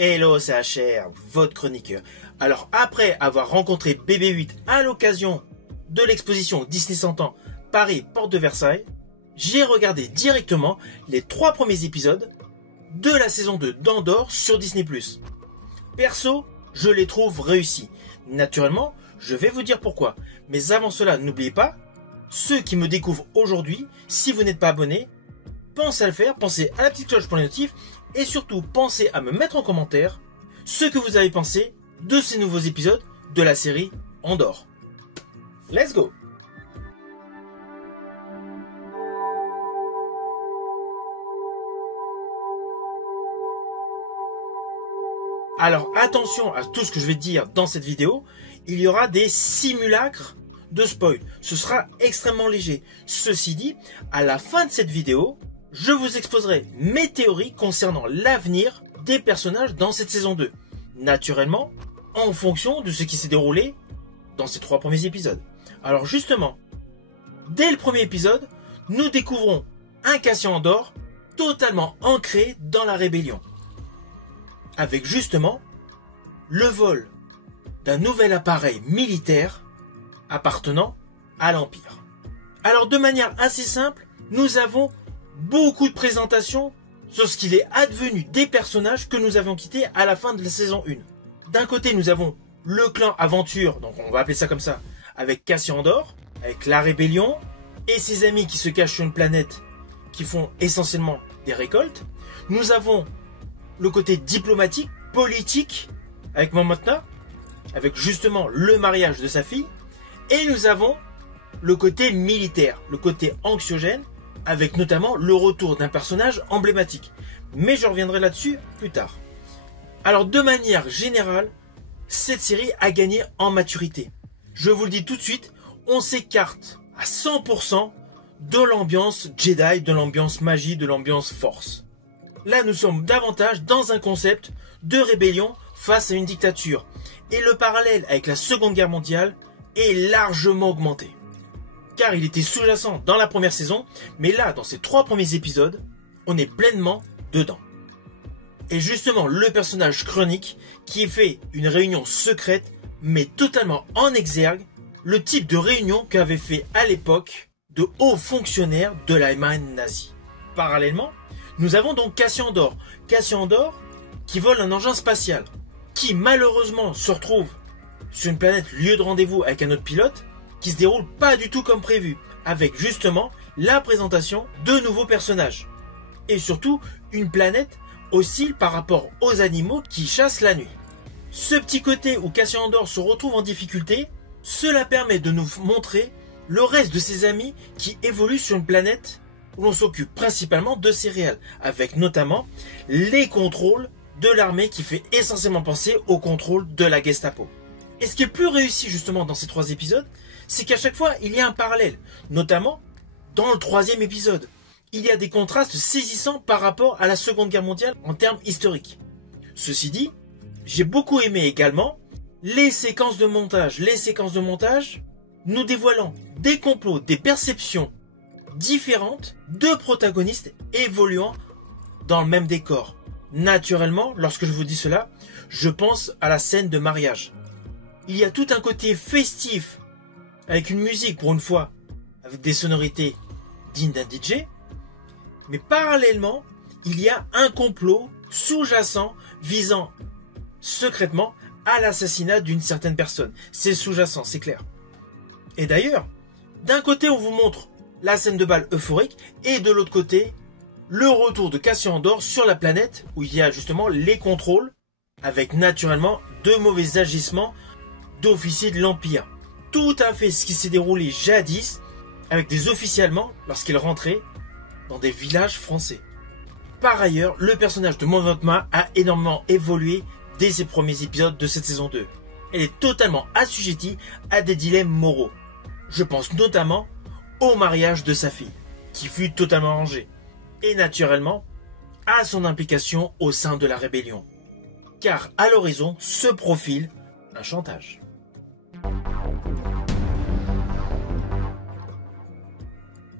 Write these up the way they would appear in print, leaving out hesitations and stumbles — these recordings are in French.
Hello, c'est HR, votre chroniqueur. Alors après avoir rencontré BB8 à l'occasion de l'exposition Disney 100 ans Paris Porte de Versailles, j'ai regardé directement les 3 premiers épisodes de la saison 2 d'Andor sur Disney+. Perso, je les trouve réussis. Naturellement, je vais vous dire pourquoi. Mais avant cela, n'oubliez pas, ceux qui me découvrent aujourd'hui, si vous n'êtes pas abonné, pensez à le faire, pensez à la petite cloche pour les notifs et surtout pensez à me mettre en commentaire ce que vous avez pensé de ces nouveaux épisodes de la série Andor. Let's go! Alors attention à tout ce que je vais dire dans cette vidéo, il y aura des simulacres de spoil. Ce sera extrêmement léger. Ceci dit, à la fin de cette vidéo, je vous exposerai mes théories concernant l'avenir des personnages dans cette saison 2. Naturellement, en fonction de ce qui s'est déroulé dans ces 3 premiers épisodes. Alors justement, dès le premier épisode, nous découvrons un Cassian Andor totalement ancré dans la rébellion. Avec justement le vol d'un nouvel appareil militaire appartenant à l'Empire. Alors de manière assez simple, nous avons beaucoup de présentations sur ce qu'il est advenu des personnages que nous avions quittés à la fin de la saison 1. D'un côté, nous avons le clan Aventure, donc on va appeler ça comme ça, avec Cassian Andor, avec la rébellion et ses amis qui se cachent sur une planète qui font essentiellement des récoltes. Nous avons le côté diplomatique, politique, avec Mon Mothma, avec justement le mariage de sa fille. Et nous avons le côté militaire, le côté anxiogène, avec notamment le retour d'un personnage emblématique. Mais je reviendrai là-dessus plus tard. Alors de manière générale, cette série a gagné en maturité. Je vous le dis tout de suite, on s'écarte à 100% de l'ambiance Jedi, de l'ambiance magie, de l'ambiance force. Là, nous sommes davantage dans un concept de rébellion face à une dictature. Et le parallèle avec la Seconde Guerre mondiale est largement augmenté. Car il était sous-jacent dans la première saison, mais là, dans ces 3 premiers épisodes, on est pleinement dedans. Et justement, le personnage Krennic qui fait une réunion secrète, met totalement en exergue le type de réunion qu'avaient fait à l'époque de hauts fonctionnaires de l'Allemagne nazie. Parallèlement, nous avons donc Cassian Andor. Cassian Andor qui vole un engin spatial, qui malheureusement se retrouve sur une planète lieu de rendez-vous avec un autre pilote, qui se déroule pas du tout comme prévu, avec justement la présentation de nouveaux personnages. Et surtout, une planète hostile par rapport aux animaux qui chassent la nuit. Ce petit côté où Cassian Andor se retrouve en difficulté, cela permet de nous montrer le reste de ses amis qui évoluent sur une planète où l'on s'occupe principalement de céréales, avec notamment les contrôles de l'armée qui fait essentiellement penser au contrôle de la Gestapo. Et ce qui est plus réussi justement dans ces 3 épisodes, c'est qu'à chaque fois il y a un parallèle, notamment dans le 3e épisode. Il y a des contrastes saisissants par rapport à la Seconde Guerre mondiale en termes historiques. Ceci dit, j'ai beaucoup aimé également les séquences de montage nous dévoilant des complots, des perceptions différentes de protagonistes évoluant dans le même décor. Naturellement, lorsque je vous dis cela, je pense à la scène de mariage. Il y a tout un côté festif, avec une musique pour une fois, avec des sonorités dignes d'un DJ, mais parallèlement, il y a un complot sous-jacent visant secrètement à l'assassinat d'une certaine personne. C'est sous-jacent, c'est clair. Et d'ailleurs, d'un côté on vous montre la scène de bal euphorique, et de l'autre côté, le retour de Cassian Andor sur la planète où il y a justement les contrôles, avec naturellement de mauvais agissements d'officiers de l'Empire. Tout à fait ce qui s'est déroulé jadis avec des officiers allemands lorsqu'ils rentraient dans des villages français. Par ailleurs, le personnage de Mon Mothma a énormément évolué dès ses premiers épisodes de cette saison 2. Elle est totalement assujettie à des dilemmes moraux. Je pense notamment au mariage de sa fille, qui fut totalement arrangé, et naturellement à son implication au sein de la rébellion. Car à l'horizon se profile un chantage.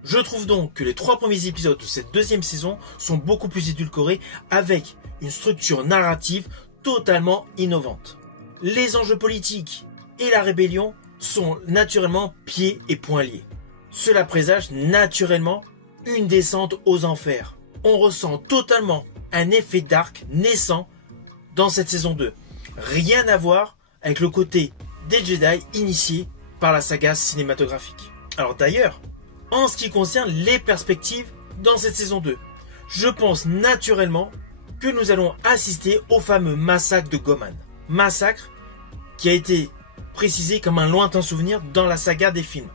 Je trouve donc que les 3 premiers épisodes de cette 2e saison sont beaucoup plus édulcorés, avec une structure narrative totalement innovante. Les enjeux politiques et la rébellion sont naturellement pieds et poings liés. Cela présage naturellement une descente aux enfers. On ressent totalement un effet dark naissant dans cette saison 2. Rien à voir avec le côté des Jedi initiés par la saga cinématographique. Alors d'ailleurs, en ce qui concerne les perspectives dans cette saison 2, je pense naturellement que nous allons assister au fameux massacre de Goman. Massacre qui a été précisé comme un lointain souvenir dans la saga des films.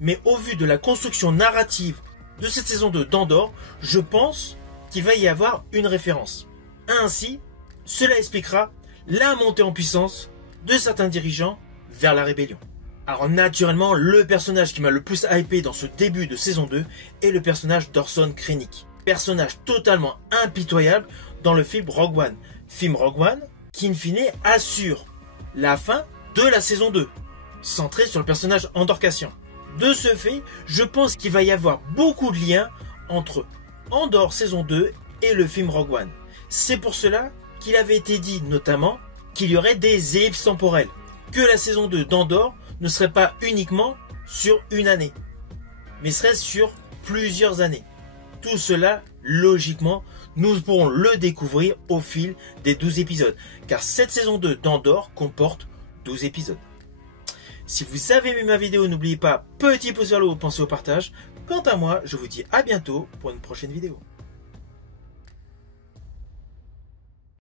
Mais au vu de la construction narrative de cette saison 2 d'Andor, je pense qu'il va y avoir une référence. Ainsi, cela expliquera la montée en puissance de certains dirigeants vers la rébellion. Alors naturellement, le personnage qui m'a le plus hypé dans ce début de saison 2 est le personnage d'Orson Krennic. Personnage totalement impitoyable dans le film Rogue One. Film Rogue One qui in fine assure la fin de la saison 2, centré sur le personnage Andor Cassian. De ce fait, je pense qu'il va y avoir beaucoup de liens entre Andor saison 2 et le film Rogue One. C'est pour cela qu'il avait été dit notamment qu'il y aurait des ellipses temporelles, que la saison 2 d'Andor ne serait pas uniquement sur une année, mais serait sur plusieurs années. Tout cela, logiquement, nous pourrons le découvrir au fil des 12 épisodes, car cette saison 2 d'Andor comporte 12 épisodes. Si vous avez aimé ma vidéo, n'oubliez pas, petit pouce vers le haut, pensez au partage. Quant à moi, je vous dis à bientôt pour une prochaine vidéo.